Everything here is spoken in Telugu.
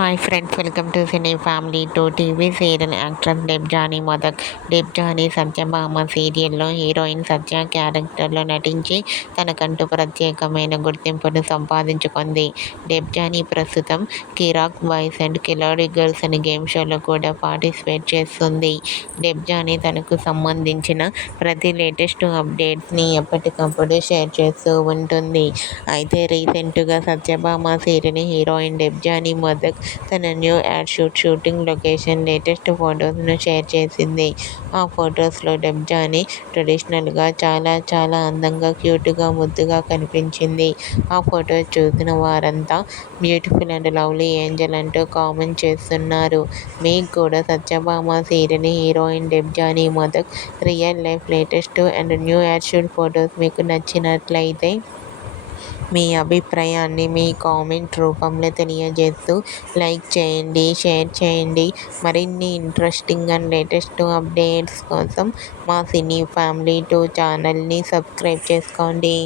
Hi friends, welcome to cine family two. TV serial actress Debjani Madak. Debjani Satyabhama సీరియల్లో హీరోయిన్ సత్య క్యారెక్టర్లో నటించి తనకంటూ ప్రత్యేకమైన గుర్తింపును సంపాదించుకుంది. డెబ్జానీ ప్రస్తుతం కిరాక్ బాయ్స్ అండ్ కిలాడి గర్ల్స్ అనే గేమ్ షోలో కూడా పార్టిసిపేట్ చేస్తుంది. డెబ్జానీ తనకు సంబంధించిన ప్రతి లేటెస్ట్ అప్డేట్స్ని ఎప్పటికప్పుడు షేర్ చేస్తూ ఉంటుంది. అయితే రీసెంట్గా సత్యభామ సీరియల్ హీరోయిన్ డెబ్జానీ మదక్ తన new ad shooting location latest ఫొటోస్ను షేర్ చేసింది. ఆ ఫొటోస్లో డెబ్జానీ ట్రెడిషనల్గా చాలా అందంగా, క్యూట్గా, ముద్దుగా కనిపించింది. ఆ ఫొటోస్ చూసిన వారంతా బ్యూటిఫుల్ అండ్ లవ్లీ ఏంజల్ అంటూ కామెంట్ చేస్తున్నారు. మీకు కూడా Satyabhama serial heroine Debjani Modak real life latest and new ad shoot photos మీకు నచ్చినట్లయితే మీ అభిప్రాయాన్ని మీ కామెంట్ రూపంలో తెలియజేస్తూ లైక్ చేయండి, షేర్ చేయండి. మరిన్ని ఇంట్రెస్టింగ్ అండ్ లేటెస్ట్ అప్డేట్స్ కోసం మా సినీ ఫ్యామిలీ 2 ఛానల్ని సబ్స్క్రైబ్ చేసుకోండి.